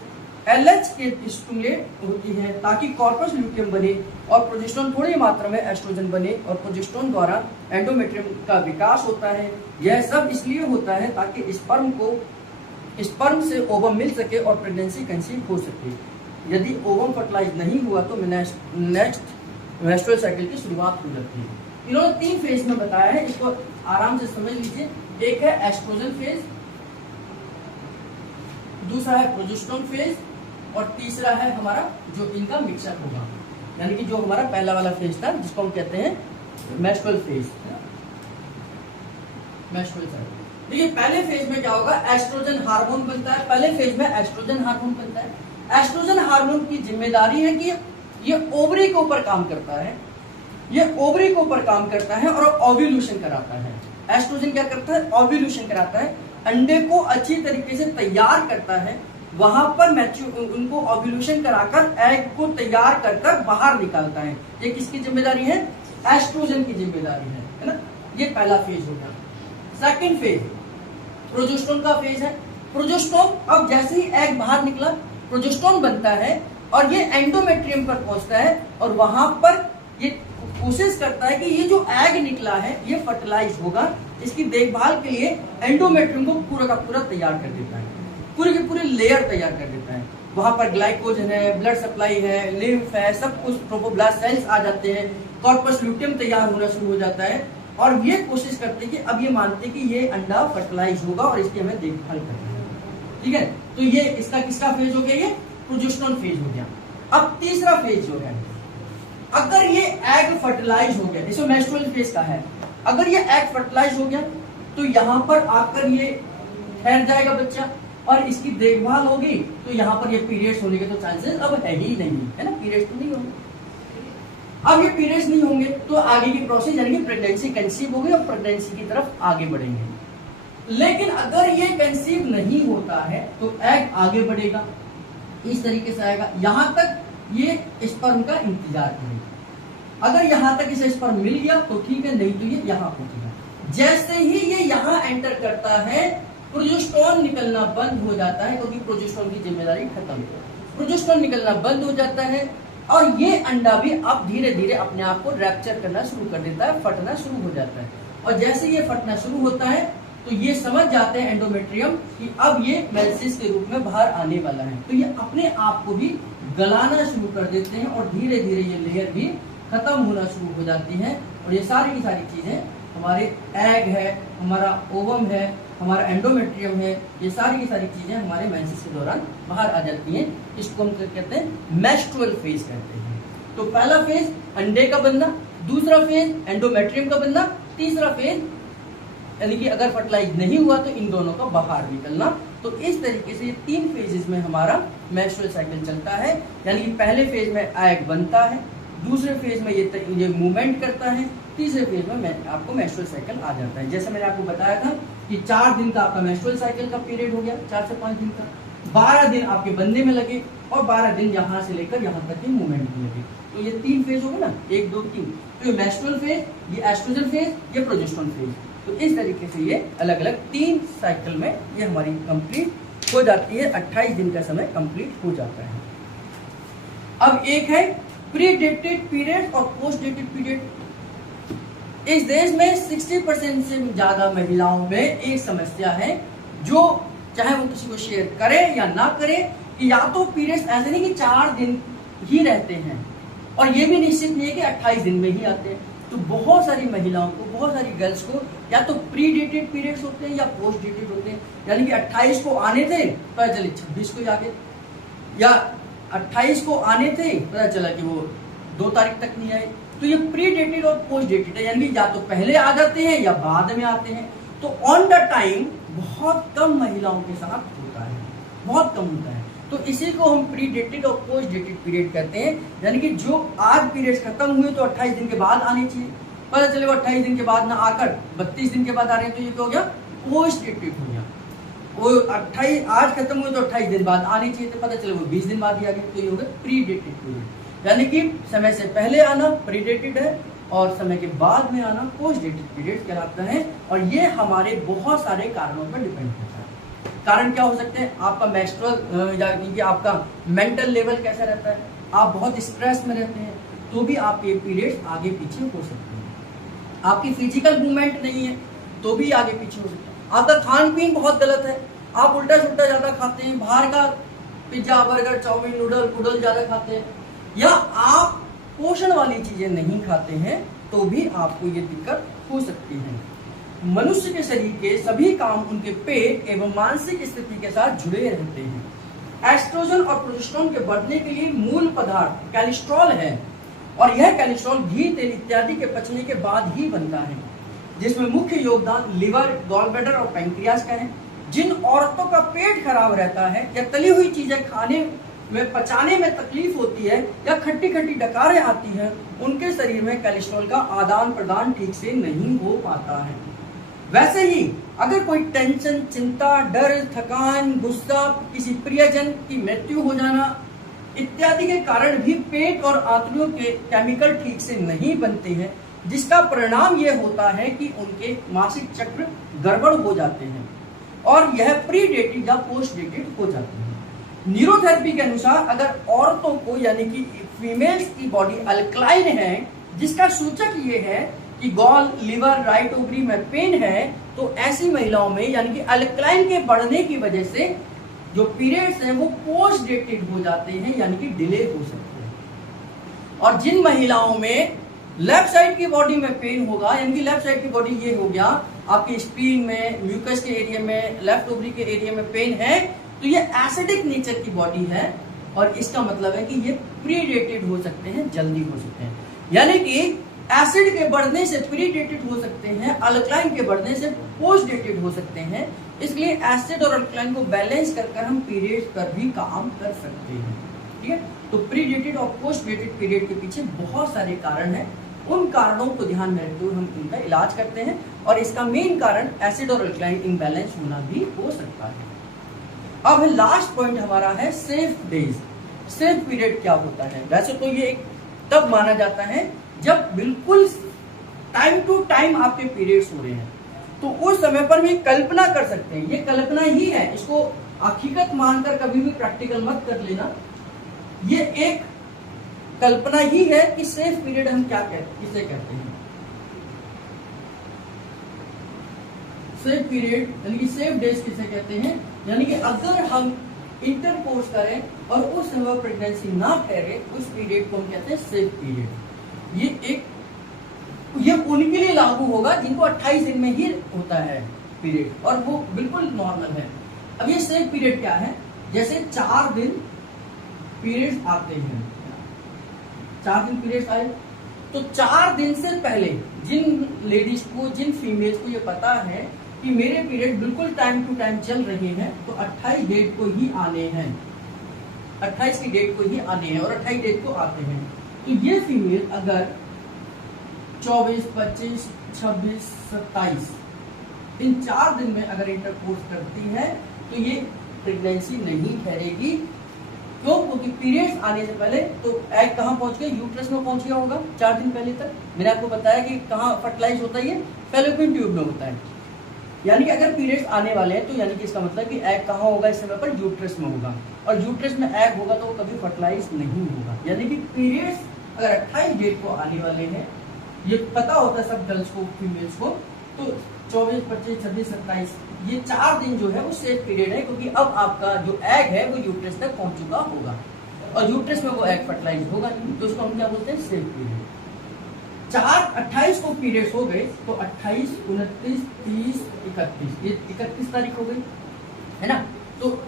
एलएच के स्टिमुलेट होती है ताकि कॉर्पस ल्यूटियम बने और प्रोजेस्टेरोन थोड़ी मात्रा में एस्ट्रोजन बने और प्रोजेस्टेरोन द्वारा एंडोमेट्रियम का विकास होता है। यह सब इसलिए होता है ताकि स्पर्म से ओवम मिल सके और प्रेगनेंसी कंसीव हो सके। यदि ओवम फर्टिलाइज नहीं हुआ तो नेक्स्ट मेंस्ट्रुअल साइकिल की शुरुआत हो जाती है। इन्होंने 3 फेज में बताया है, इसको आराम से समझ लीजिए। एक है एस्ट्रोजन फेज, दूसरा है प्रोजेस्टेरोन फेज और तीसरा है हमारा जो इनका मिक्सअप होगा, यानी कि जो हमारा पहला वाला फेज था जिसको हम कहते हैं मेंस्ट्रुअल फेज। मेंस्ट्रुअल साइकिल देखिए, पहले फेज में क्या होगा, एस्ट्रोजन हार्मोन बनता है। पहले फेज में एस्ट्रोजन हार्मोन बनता है। एस्ट्रोजन हार्मोन की जिम्मेदारी है कि ये ओवरी के ऊपर काम करता है, ये ओवरी के ऊपर काम करता है और ओव्यूलेशन कराता है। एस्ट्रोजन क्या करता है, ओव्यूलेशन कराता है, अंडे को अच्छी तरीके से तैयार करता है, वहां पर उनको ओव्यूलेशन कराकर एग को तैयार कर बाहर निकालता है। ये किसकी जिम्मेदारी है, एस्ट्रोजन की जिम्मेदारी है ना। ये पहला फेज हो गया। सेकंड फेज प्रोजेस्टेरोन का फेज है। प्रोजेस्टेरोन, अब जैसे ही एग बाहर निकला प्रोजेस्टेरोन बनता है और ये एंडोमेट्रियम पर पहुंचता है और वहां पर ये कोशिश करता है कि ये जो एग निकला है ये फर्टिलाइज होगा। इसकी देखभाल के लिए एंडोमेट्रियम को पूरा का पूरा तैयार कर देता है, पूरी की पूरी लेयर तैयार कर देता है। वहां पर ग्लाइकोजन है, ब्लड सप्लाई है, लिम्फ है, सब कुछ ट्रोफोब्लास्ट सेल्स आ जाते हैं, कॉर्पस ल्यूटियम तैयार होना शुरू हो जाता है और ये कोशिश करते हैं कि अब ये मानते हैं कि ये अंडा फर्टिलाइज होगा और इसकी हमें देखभाल करनी है। ठीक है, तो ये इसका किसका फेज हो गया, ये प्रोजेस्टेरोन फेज हो गया। अब तीसरा फेज जो है, अगर ये एग फर्टिलाइज हो गया, जैसे मेंस्ट्रुअल फेज का है, अगर ये एग फर्टिलाइज हो गया तो यहाँ पर आकर ये ठहर जाएगा बच्चा और इसकी देखभाल होगी, तो यहाँ पर ये पीरियड्स होने के तो चांसेस अब है ही नहीं, है ना, पीरियड्स तो नहीं होंगे। अब ये पीरियड्स नहीं होंगे तो आगे की प्रोसेस यानी कि प्रेगनेंसी कंसीव होगी और प्रेगनेंसी की तरफ आगे बढ़ेंगे। लेकिन अगर ये कंसीव नहीं होता है तो एग आगे बढ़ेगा, इस तरीके से आएगा, यहां तक ये स्पर्म का इंतजार करेगा। अगर यहां तक इसे स्पर्म मिल गया तो ठीक है, नहीं तो ये यहां पहुंचेगा। जैसे ही ये यहां एंटर करता है प्रोजेस्टेरोन निकलना बंद हो जाता है, क्योंकि प्रोजेस्टेरोन की जिम्मेदारी खत्म है। प्रोजेस्टेरोन निकलना बंद हो जाता है और ये अंडा भी अब धीरे धीरे अपने आप को रैप्चर करना शुरू कर देता है, फटना शुरू हो जाता है। और जैसे ये फटना शुरू होता है तो ये समझ जाते हैं एंडोमेट्रियम कि अब ये मेंसेस के रूप में बाहर आने वाला है, तो ये अपने आप को भी गलाना शुरू कर देते हैं और धीरे धीरे ये लेयर भी खत्म होना शुरू हो जाती है। और ये सारी की सारी चीजें, हमारे एग है, हमारा ओवम है, हमारा एंडोमेट्रियम है, ये सारी की सारी चीजें हमारे मेंसेस के दौरान बाहर आ जाती हैं। इसको हम कहते हैं मेंस्ट्रुअल फेज कहते हैं। तो पहला फेज अंडे का बनना, दूसरा फेज एंडोमेट्रियम का बनना, तीसरा फेज यानी कि अगर फर्टिलाइज नहीं हुआ तो इन दोनों का बाहर निकलना। तो इस तरीके से 3 फेजेस में हमारा मेंस्ट्रुअल साइकिल चलता है। यानी कि पहले फेज में एग बनता है, दूसरे फेज में ये मूवमेंट करता है, तीसरे फेज में आपको मेंस्ट्रुअल साइकिल आ जाता है। जैसे मैंने आपको बताया था कि 4 दिन का आपका मेंस्ट्रुअल साइकिल का पीरियड हो गया, 4 से 5 दिन का, 12 दिन आपके बनने में लगे और 12 दिन यहाँ से लेकर यहाँ तक की मूवमेंट में लगे। तो ये 3 फेज हो गए ना, 1, 2, 3। तो ये मेंस्ट्रुअल फेज, ये एस्ट्रोजन फेज, ये प्रोजेस्टेरोन फेज। तो इस तरीके से ये अलग अलग 3 साइकिल में ये हमारी कंप्लीट हो जाती है। 28 दिन का समय कंप्लीट हो जाता है। अब एक है प्री डेटेड पीरियड और पोस्ट डेटेड पीरियड। इस देश में 60% से ज्यादा महिलाओं में एक समस्या है, जो चाहे वो किसी को शेयर करे या ना करे, कि या तो पीरियड्स ऐसे नहीं कि 4 दिन ही रहते हैं और ये भी निश्चित नहीं है कि 28 दिन में ही आते हैं। तो बहुत सारी महिलाओं को, बहुत सारी गर्ल्स को या तो प्री डेटेड पीरियड्स होते हैं या पोस्ट डेटेड होते हैं, यानी कि 28 को आने थे, पता चले 26 को जाके, या 28 को आने थे, पता चला कि वो 2 तारीख तक नहीं आए। तो ये प्री डेटेड और पोस्ट डेटेड है, यानी कि या तो पहले आ जाते हैं या बाद में आते हैं। तो ऑन द टाइम बहुत कम महिलाओं के साथ होता है, बहुत कम होता है। तो इसी को हम प्री डेटेड और पोस्ट डेटेड पीरियड कहते हैं, यानी कि जो आज पीरियड्स खत्म हुए तो 28 दिन के बाद आने चाहिए, पता चले वो 28 दिन के बाद ना आकर 32 दिन के बाद आ रहे हैं, तो ये क्या हो गया, पोस्ट डेटेड हो गया। वो 28 आज खत्म हुए तो 28 दिन बाद आने चाहिए, तो पता चले वो 20 दिन बाद ही आ गए, तो ये हो गया प्री डेटेड पीरियड। यानी कि समय से पहले आना प्री डेटेड है और समय के बाद में आना पोस्ट डेटेड पीरियड कहलाता है। और ये हमारे बहुत सारे कारणों पर डिपेंड करता है। कारण क्या हो सकते हैं, आपका मेंस्ट्रुअल यानी कि आपका मेंटल लेवल कैसा रहता है, आप बहुत स्ट्रेस में रहते हैं तो भी आपके पीरियड्स आगे पीछे हो सकते हैं। आपकी फिजिकल मूवमेंट नहीं है तो भी आगे पीछे हो सकते हैं। आपका खान पीन बहुत गलत है, आप उल्टा सुल्टा ज्यादा खाते हैं, बाहर का पिज्जा बर्गर चाउमीन नूडल पुडल ज्यादा खाते हैं, या आप पोषण वाली चीजें नहीं खाते हैं, तो भी आपको ये दिक्कत हो सकती है। मनुष्य के शरीर के सभी काम उनके पेट एवं मानसिक स्थिति के साथ जुड़े रहते हैं। एस्ट्रोजन और प्रोजेस्टेरोन के बढ़ने के लिए मूल पदार्थ कोलेस्ट्रॉल है, और यह कोलेस्ट्रॉल घी तेल इत्यादि के पचने के बाद ही बनता है, जिसमें मुख्य योगदान लिवर, गॉल ब्लैडर और पैंक्रियास का है। जिन औरतों का पेट खराब रहता है या तली हुई चीजें खाने में पचाने में तकलीफ होती है या खट्टी खट्टी डकारें आती हैं, उनके शरीर में कोलेस्ट्रॉल का आदान प्रदान ठीक से नहीं हो पाता है। वैसे ही अगर कोई टेंशन, चिंता, डर, थकान, गुस्सा, किसी प्रियजन की मृत्यु हो जाना इत्यादि के कारण भी पेट और आंतड़ियों के केमिकल ठीक से नहीं बनते हैं, जिसका परिणाम यह होता है कि उनके मासिक चक्र गड़बड़ हो जाते हैं और यह प्री डेटेड या पोस्ट डेटेड हो जाते हैं। न्यूरोथेरेपी के अनुसार अगर औरतों को यानी कि फीमेल्स की बॉडी अल्कलाइन है, जिसका सूचक ये है कि गॉल, लिवर, राइट ओवरी में पेन है, तो ऐसी महिलाओं में यानी कि अल्कलाइन के बढ़ने की वजह से जो पीरियड्स हैं वो पोस्ट डेटेड हो जाते हैं, यानी कि डिले हो सकते हैं। और जिन महिलाओं में लेफ्ट साइड की बॉडी में पेन होगा, यानी कि लेफ्ट साइड की बॉडी ये हो गया आपके स्प्लीन में, म्यूकस के एरिया में, लेफ्ट ओवरी के एरिया में पेन है, तो ये एसिडिक नेचर की बॉडी है और इसका मतलब है कि ये प्री डेटेड हो सकते हैं, जल्दी हो सकते हैं। यानी कि एसिड के बढ़ने से प्री डेटेड हो सकते हैं, अल्कलाइन के बढ़ने से पोस्ट डेटेड हो सकते हैं। इसलिए एसिड और अल्कलाइन को बैलेंस कर हम पीरियड पर भी काम कर सकते हैं। ठीक है, तो प्री डेटेड और पोस्ट डेटेड पीरियड के पीछे बहुत सारे कारण हैं। उन कारणों को ध्यान में रखते हुए हम इनका इलाज करते हैं और इसका मेन कारण एसिड और अल्कलाइन इम्बैलेंस होना भी हो सकता है। अब लास्ट पॉइंट हमारा है सेफ डेज। सेफ पीरियड क्या होता है? वैसे तो ये तब माना जाता है जब बिल्कुल टाइम टू टाइम आपके पीरियड्स हो रहे हैं, तो उस समय पर भी कल्पना कर सकते हैं, ये कल्पना ही है, इसको हकीकत मानकर कभी भी प्रैक्टिकल मत कर लेना। ये एक कल्पना ही है कि सेफ पीरियड हम क्या किसे कहते हैं। सेफ पीरियड यानी कि सेफ डेज किसे कहते हैं, यानी कि अगर हम इंटरकोर्स करें और उस समय प्रेगनेंसी ना ठहरे, उस पीरियड को हम कहते हैं सेफ पीरियड। ये उनके लिए लागू होगा जिनको 28 दिन में ही होता है पीरियड और वो बिल्कुल नॉर्मल है। अब ये सेफ पीरियड क्या है, जैसे 4 दिन पीरियड्स आते हैं, 4 दिन पीरियड्स आए तो 4 दिन से पहले जिन लेडीज को, जिन फीमेल्स को ये पता है कि मेरे पीरियड बिल्कुल टाइम टू टाइम चल रहे हैं, तो 28 डेट को ही आने हैं, 28 की डेट को ही आने हैं और 28 डेट को आते हैं। तो ये फीमेल अगर 24, 25, 26, 27 इन 4 दिन में अगर इंटरकोर्स करती है तो ये प्रेगनेंसी नहीं ठहरेगी। क्यों? क्योंकि पीरियड्स आने से पहले तो एग कहाँ पहुंच गया, यूट्रस में पहुंच गया होगा 4 दिन पहले तक। मैंने आपको बताया कि कहाँ फर्टिलाइज होता है, फैलोपियन ट्यूब में होता है। यानी कि अगर पीरियड्स आने वाले हैं तो यानी कि इसका मतलब कि एग कहाँ होगा इस समय पर, यूट्रस में होगा, और यूट्रस में एग होगा तो वो कभी फर्टिलाइज नहीं होगा। यानी कि पीरियड्स अगर 28 डेट को आने वाले हैं, ये पता होता है सब गर्ल्स को, फीमेल्स को, तो 24, 25, 26, 27 ये 4 दिन जो है वो सेफ पीरियड है, क्योंकि अब आपका जो एग है वो यूट्रस तक पहुंच चुका होगा। और यूट्रस में वो एग फर्टिलाइज होगा नहीं, तो उसको हम क्या बोलते हैं, सेफ पीरियड। 28 को पीरियड्स हो गए, तो 28, 29, 30, 31, ये 31 तारीख हो गई है ना। तो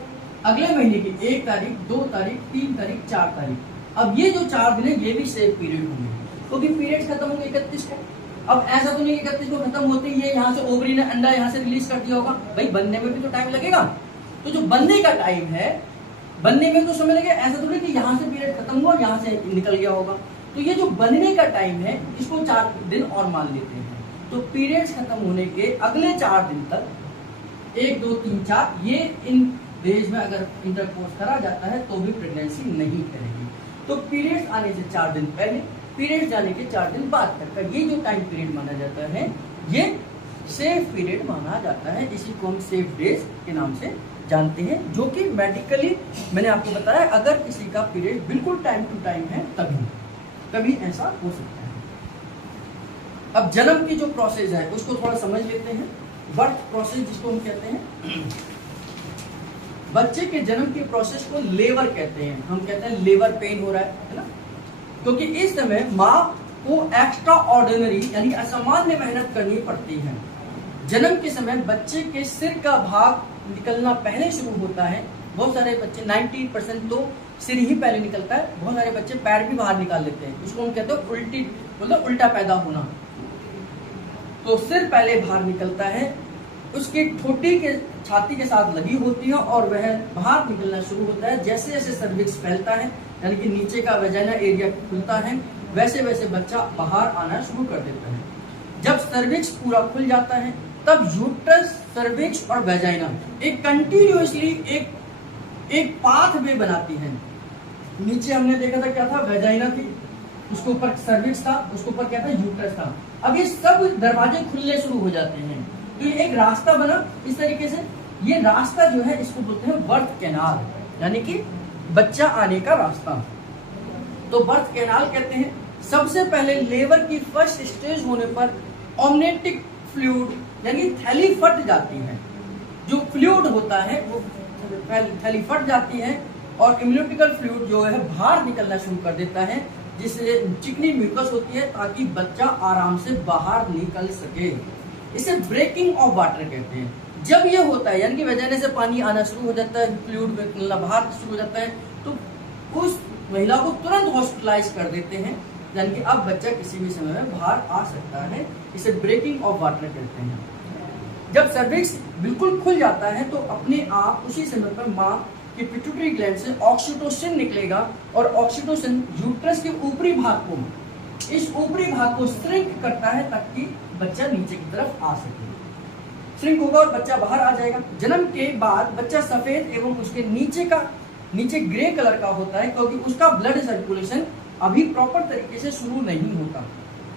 अगले महीने की 1 तारीख, 2 तारीख, 3 तारीख, 4 तारीख, अब ये जो 4 दिन है ये भी सेफ पीरियड होंगे, क्योंकि पीरियड्स खत्म होंगे 31 को। अब ऐसा तो नहीं 31 को खत्म होते ही ये यहाँ से ओवरी ने अंडा यहाँ से रिलीज कर दिया होगा, भाई बनने में भी तो टाइम लगेगा। तो जो बनने का टाइम है, बनने में तो समय लगेगा, ऐसा तो नहीं कि यहाँ से पीरियड खत्म हुआ और यहाँ से निकल गया होगा। तो ये जो बनने का टाइम है इसको 4 दिन और मान लेते हैं। तो पीरियड्स खत्म होने के अगले 4 दिन तक, 1, 2, 3, 4, ये इन डेज में अगर इंटरकोर्स करा जाता है तो भी प्रेगनेंसी नहीं करेगी। तो पीरियड्स आने से 4 दिन पहले, पीरियड्स जाने के 4 दिन बाद तक का ये जो टाइम पीरियड माना जाता है ये सेफ पीरियड माना जाता है। इसी को हम सेफ डेज के नाम से जानते हैं, जो कि मेडिकली मैंने आपको बताया अगर किसी का पीरियड बिल्कुल टाइम टू टाइम है तभी कभी ऐसा हो सकता है। अब जन्म की जो प्रोसेस है उसको थोड़ा समझ लेते हैं। बर्थ प्रोसेस जिसको हम कहते हैं, बच्चे के जन्म के प्रोसेस को लेबर कहते हैं। हम कहते हैं लेबर पेन हो रहा है ना, क्योंकि इस समय माँ को एक्स्ट्रा ऑर्डिनरी यानी असामान्य मेहनत करनी पड़ती है। जन्म के समय बच्चे के सिर का भाग निकलना पहले शुरू होता है। बहुत सारे बच्चे 90% तो सिर ही पहले निकलता है, बहुत सारे बच्चे पैर भी बाहर निकाल लेते हैं, उसको हम कहते हैं उल्टी, मतलब उल्टा पैदा होना। तो सिर पहले बाहर निकलता है, उसकी ठोटी के छाती के साथ लगी होती है और वह बाहर निकलना शुरू होता है। जैसे जैसे सर्विक्स फैलता है यानी कि नीचे का वेजाइना एरिया खुलता है, वैसे वैसे बच्चा बाहर आना शुरू कर देता है। जब सर्विक्स पूरा खुल जाता है तब यूट्रस, सर्विक्स और वेजाइना एक कंटिन्यूअसली एक पाथ वे बनाती है। नीचे हमने देखा था क्या था, वेजाइना थी, उसके ऊपर सर्विक्स था, उसके ऊपर क्या था, यूट्रस था। अब ये सब दरवाजे खुलने शुरू हो जाते हैं, तो ये एक रास्ता बना इस तरीके से। ये रास्ता जो है इसको बोलते हैं बर्थ कैनाल, यानी कि बच्चा आने का रास्ता। तो बर्थ कैनाल कहते हैं। सबसे पहले लेबर की फर्स्ट स्टेज होने पर ऑमनेटिक फ्लूइड यानी थैली फट जाती है। जो फ्लूइड होता है वो थैली फट जाती है और इम्यूनिटिकल फ्लूइड जो है बाहर निकलना शुरू कर देता है, जिससे चिकनी म्यूकस होती है ताकि बच्चा आराम से बाहर निकल सके। इसे ब्रेकिंग ऑफ वाटर कहते हैं। जब ये होता है यानी कि वेजाइना से पानी आना शुरू हो जाता है, फ्लूइड निकलना बाहर शुरू हो जाता है, तो उस महिला को तुरंत हॉस्पिटलाइज कर देते हैं, यानी कि अब बच्चा किसी भी समय में बाहर आ सकता है। इसे ब्रेकिंग ऑफ वाटर कहते हैं। जब सर्विक्स बिल्कुल खुल जाता है तो अपने आप उसी समय पर माँ की पिट्यूटरी ग्लैंड से ऑक्सीटोसिन निकलेगा और ऑक्सीटोसिन यूट्रस के ऊपरी भाग को, इस ऊपरी भाग को श्रिंक करता है ताकि बच्चा नीचे की तरफ आ सके। श्रिंक होगा और बच्चा बाहर आ जाएगा। जन्म के बाद बच्चा सफेद एवं उसके नीचे ग्रे कलर का होता है, क्योंकि उसका ब्लड सर्कुलेशन अभी प्रॉपर तरीके से शुरू नहीं होता।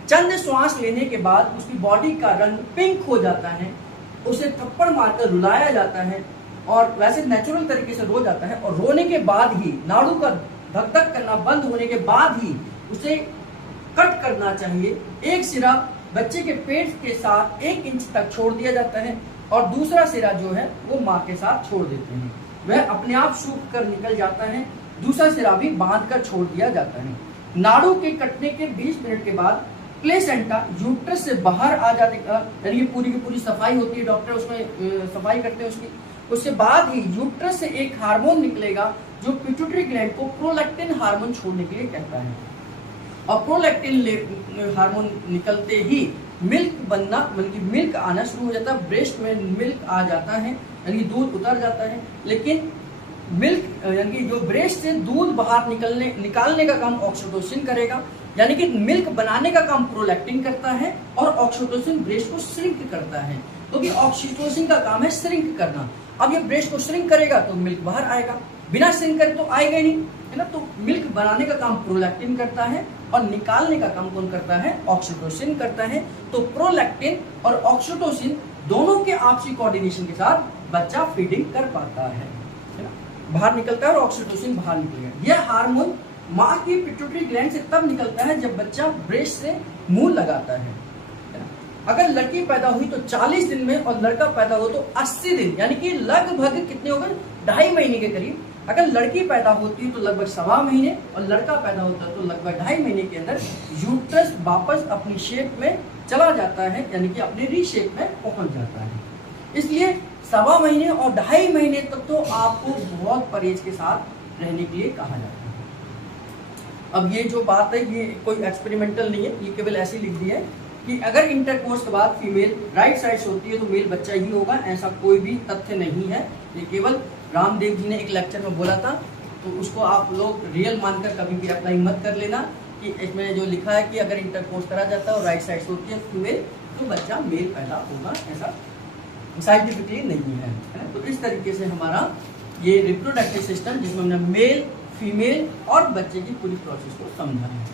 चंद श्वास लेने के बाद उसकी बॉडी का रंग पिंक हो जाता है, उसे थप्पड़ मारकर रुलाया जाता है और वैसे नेचुरल तरीके से रो जाता है। और रोने के बाद ही, नाड़ू का धक धक करना बंद होने के बाद ही उसे कट करना चाहिए। एक सिरा बच्चे के पेट के साथ 1 इंच तक छोड़ दिया जाता है और दूसरा सिरा जो है वो माँ के साथ छोड़ देते हैं। वह अपने आप सूख कर निकल जाता है, दूसरा सिरा भी बांध कर छोड़ दिया जाता है। नाड़ू के कटने के 20 मिनट के बाद प्लेसेंटा यूट्रस से बाहर आ जाने का, यानी पूरी की पूरी सफाई होती है, डॉक्टर उसमें सफाई करते हैं उसकी। उसके बाद ही यूट्रस से एक हार्मोन निकलेगा जो पिट्यूटरी ग्लैंड को प्रोलैक्टिन हार्मोन छोड़ने के लिए कहता है। और प्रोलैक्टिन हार्मोन निकलते ही मिल्क बनना, बल्कि मिल्क आना शुरू हो जाता है, ब्रेस्ट में मिल्क आ जाता है, यानी दूध उतर जाता है। लेकिन मिल्क यानी जो ब्रेस्ट से दूध बाहर निकालने का काम ऑक्सीटोसिन करेगा, यानी कि मिल्क बनाने का काम प्रोलैक्टिन करता है और ऑक्सीटोसिन ब्रेस्ट को श्रिंक करता है, क्योंकि ऑक्सीटोसिन का काम है श्रिंक करना। अब ये ब्रेस्ट को श्रिंक करेगा तो मिल्क बाहर आएगा, बिना श्रिंक करे तो आएगा ही नहीं, है ना। तो मिल्क बनाने का काम प्रोलैक्टिन करता है और निकालने का काम कौन करता है, ऑक्सीटोसिन करता है। तो प्रोलैक्टिन और ऑक्सीटोसिन दोनों के आपसी कोऑर्डिनेशन के साथ बच्चा फीडिंग कर पाता है ना, बाहर निकलता है और ऑक्सीटोसिन बाहर निकलेगा। यह हार्मोन माँ की पिट्यूटरी ग्लैंड से तब निकलता है जब बच्चा ब्रेस्ट से मुंह लगाता है। अगर लड़की पैदा हुई तो 40 दिन में और लड़का पैदा हो तो 80 दिन, यानी कि लगभग कितने हो गए, 2.5 महीने के करीब अगर लड़की पैदा होती है तो लगभग 1.25 महीने और लड़का पैदा होता है तो लगभग 2.5 महीने के अंदर यूट्रस वापस अपनी शेप में चला जाता है, यानी कि अपने रीशेप में पहुंच जाता है। इसलिए 1.25 महीने और 2.5 महीने तक तो आपको बहुत परहेज के साथ रहने के लिए कहा जाता है। अब ये जो बात है ये कोई एक्सपेरिमेंटल नहीं है, ये केवल ऐसी लिख दी है कि अगर इंटरकोर्स के बाद फीमेल राइट साइड से होती है तो मेल बच्चा ही होगा, ऐसा कोई भी तथ्य नहीं है। ये केवल रामदेव जी ने एक लेक्चर में बोला था, तो उसको आप लोग रियल मानकर कभी भी अप्लाई मत कर लेना कि इसमें जो लिखा है कि अगर इंटरकोर्स करा जाता है और राइट साइड से होती है फीमेल तो बच्चा मेल पैदा होगा, ऐसा साइंटिफिकली नहीं है। तो इस तरीके से हमारा ये रिप्रोडक्टिव सिस्टम जिसमें हमने मेल, फीमेल और बच्चे की पूरी प्रोसेस को समझा है।